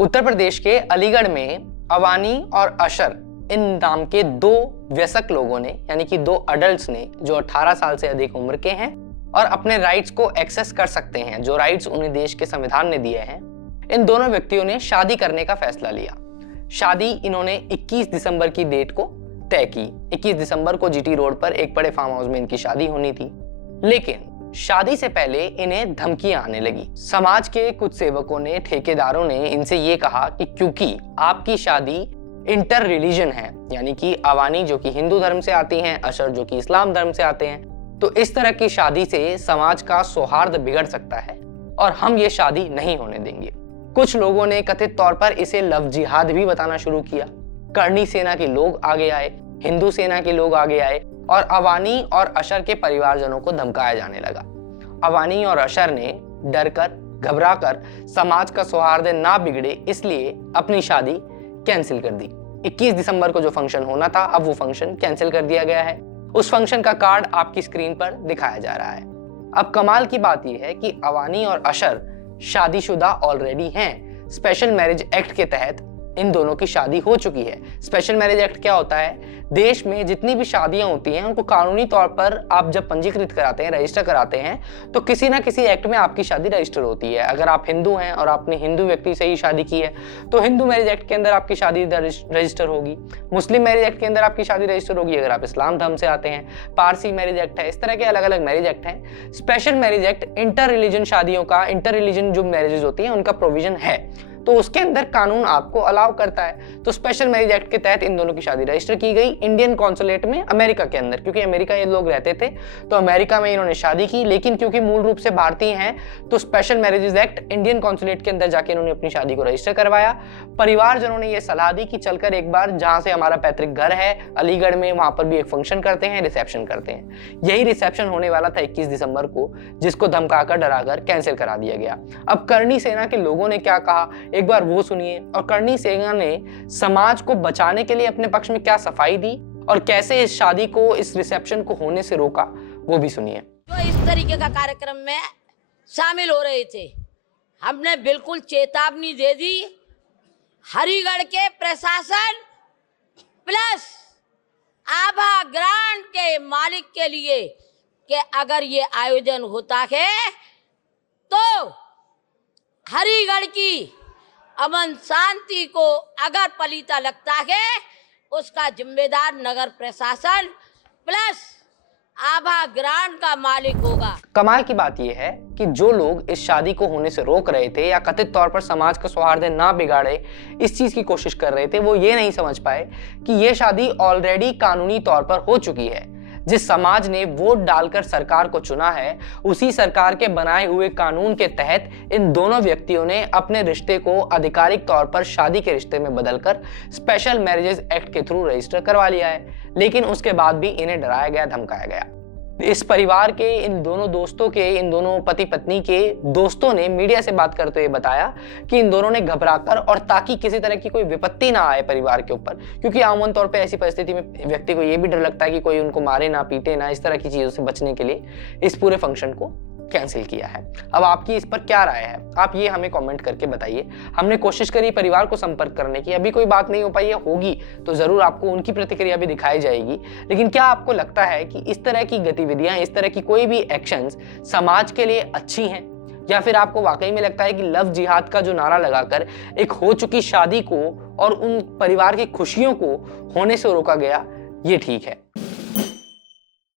उत्तर प्रदेश के अलीगढ़ में अवानी और अशर इन नाम के दो वयस्क लोगों ने, यानी कि दो अडल्ट्स ने, जो 18 साल से अधिक उम्र के हैं और अपने राइट्स को एक्सेस कर सकते हैं, जो राइट्स उन्हें देश के संविधान ने दिए हैं, इन दोनों व्यक्तियों ने शादी करने का फैसला लिया। शादी इन्होंने 21 दिसंबर की डेट को तय की। 21 दिसंबर को जीटी रोड पर एक बड़े फार्म हाउस में इनकी शादी होनी थी। लेकिन शादी से पहले इन्हें धमकियां आने लगी। समाज के कुछ सेवकों ने, ठेकेदारों ने इनसे ये कहा कि क्योंकि आपकी शादी इंटर रिलीजन है, यानी कि अवानी जो कि हिंदू धर्म से आती हैं, अशर जो कि इस्लाम धर्म से आते हैं, तो इस तरह की शादी से समाज का सौहार्द बिगड़ सकता है और हम ये शादी नहीं होने देंगे। कुछ लोगों ने कथित तौर पर इसे लव जिहाद भी बताना शुरू किया। करनी सेना के लोग आगे आए, हिंदू सेना के लोग आगे आए और अवानी और अशर के परिवारजनों को धमकाया जाने लगा। अवानी और अशर ने डरकर, घबराकर समाज का सौहार्द ना बिगड़े इसलिए अपनी शादी कैंसिल कर दी। 21 दिसंबर को जो फंक्शन होना था, अब वो फंक्शन कैंसिल कर दिया गया है। उस फंक्शन का कार्ड आपकी स्क्रीन पर दिखाया जा रहा है। अब कमाल की बात यह है कि अवानी और अशर शादीशुदा ऑलरेडी हैं। स्पेशल मैरिज एक्ट के तहत इन दोनों की शादी हो चुकी है। स्पेशल मैरिज एक्ट क्या होता है? देश में जितनी भी शादियां होती हैं उनको कानूनी तौर पर आप जब पंजीकृत कराते हैं, रजिस्टर कराते हैं, तो किसी ना किसी एक्ट में आपकी शादी रजिस्टर होती है। अगर आप हिंदू हैं और आपने हिंदू व्यक्ति से ही शादी की है तो हिंदू मैरिज एक्ट के अंदर आपकी शादी रजिस्टर होगी। मुस्लिम मैरिज एक्ट के अंदर आपकी शादी रजिस्टर होगी अगर आप इस्लाम धर्म से आते हैं। पारसी मैरिज एक्ट है। इस तरह के अलग अलग मैरिज एक्ट हैं। Special marriage act inter religion शादियों का, इंटर रिलीजन जो मैरिजेस होती हैं उनका प्रोविजन है, तो उसके अंदर कानून आपको अलाउ करता है। तो स्पेशल मैरिज एक्ट के तहत इन दोनों की शादी रजिस्टर की गई इंडियन कॉन्सुलेट में, अमेरिका के अंदर, क्योंकि अमेरिका ये लोग रहते थे तो अमेरिका में इन्होंने शादी की। लेकिन क्योंकि मूल रूप से भारतीय हैं तो special marriages act Indian consulate के अंदर जाके इन्होंने अपनी शादी को रजिस्टर करवाया। परिवारजनों ने ये सलाह दी कि चलकर एक बार जहां से हमारा पैतृक घर है अलीगढ़ में, वहां पर भी एक फंक्शन करते हैं, रिसेप्शन करते हैं। यही रिसेप्शन होने वाला था 21 दिसंबर को, जिसको धमकाकर, डराकर कैंसिल करा दिया गया। अब करनी सेना के लोगों ने क्या कहा, एक बार वो सुनिए। और करनी सेना ने समाज को बचाने के लिए अपने पक्ष में क्या सफाई दी और कैसे इस शादी को, इस रिसेप्शन को होने से रोका, वो भी सुनिए। जो इस तरीके का कार्यक्रम में शामिल हो रहे थे, हमने बिल्कुल चेतावनी दे दी हरिगढ़ के प्रशासन प्लस आभा ग्रांट के मालिक के लिए कि अगर ये आयोजन होता है तो हरिगढ़ की अमन शांति को अगर पलीता लगता है उसका जिम्मेदार नगर प्रशासन प्लस आभा ग्रांट का मालिक होगा। कमाल की बात यह है कि जो लोग इस शादी को होने से रोक रहे थे या कथित तौर पर समाज का सौहार्द ना बिगाड़े इस चीज की कोशिश कर रहे थे, वो ये नहीं समझ पाए कि ये शादी ऑलरेडी कानूनी तौर पर हो चुकी है। जिस समाज ने वोट डालकर सरकार को चुना है, उसी सरकार के बनाए हुए कानून के तहत इन दोनों व्यक्तियों ने अपने रिश्ते को आधिकारिक तौर पर शादी के रिश्ते में बदलकर स्पेशल मैरिजेस एक्ट के थ्रू रजिस्टर करवा लिया है। लेकिन उसके बाद भी इन्हें डराया गया, धमकाया गया। इस परिवार के, इन दोनों दोस्तों के, इन दोनों पति पत्नी के दोस्तों ने मीडिया से बात करते हुए बताया कि इन दोनों ने घबराकर, और ताकि किसी तरह की कोई विपत्ति ना आए परिवार के ऊपर, क्योंकि आमतौर तौर पे ऐसी परिस्थिति में व्यक्ति को ये भी डर लगता है कि कोई उनको मारे ना, पीटे ना, इस तरह की चीजों से बचने के लिए इस पूरे फंक्शन को कैंसिल किया है। अब आपकी इस पर क्या राय है, आप ये हमें कमेंट करके बताइए। हमने कोशिश करी परिवार को संपर्क करने की, अभी कोई बात नहीं हो पाई है, होगी तो जरूर आपको उनकी प्रतिक्रिया भी दिखाई जाएगी। लेकिन क्या आपको लगता है कि इस तरह की गतिविधियां, इस तरह की कोई भी एक्शंस समाज के लिए अच्छी हैं, या फिर आपको वाकई में लगता है कि लव जिहाद का जो नारा लगाकर एक हो चुकी शादी को और उन परिवार की खुशियों को होने से रोका गया, ये ठीक है?